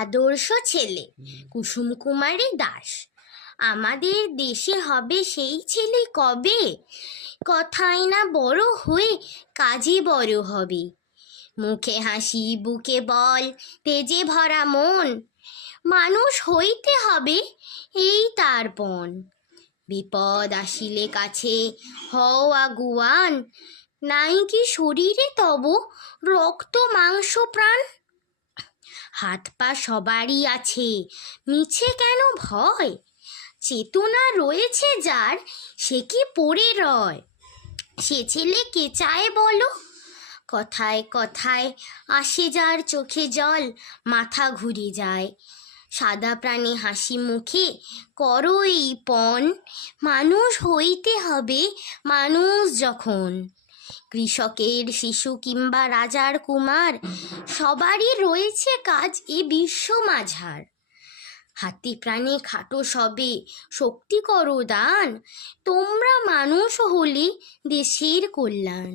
আদর্শ ছেলে কুসুম কুমারী দাস। আমাদের দেশে হবে সেই ছেলে কবে, কথাই না বড় হয়ে কাজে বড় হবে। মুখে হাসি বুকে বল তেজে ভরা মন, মানুষ হইতে হবে এই তার পণ। বিপদ আসিলে কাছে হও আগুয়ান, নাই কি শরীরে তব রক্ত মাংস প্রাণ। হাত পা সবারই আছে, মিছে কেন ভয়, চেতনা রয়েছে যার সে কি পড়ে রয়। সে ছেলে কে চায় বলো, কথায় কথায় আসে যার চোখে জল, মাথা ঘুরে যায়। সাদা প্রাণী হাসি মুখে করো এই পণ, মানুষ হইতে হবে মানুষ যখন। কৃষকের শিশু কিংবা রাজার কুমার, সবারই রয়েছে কাজ এ বিশ্ব মাঝার। হাতি প্রাণী খাটো সবে শক্তি করো দান, তোমরা মানুষ হলে দেশের কল্যাণ।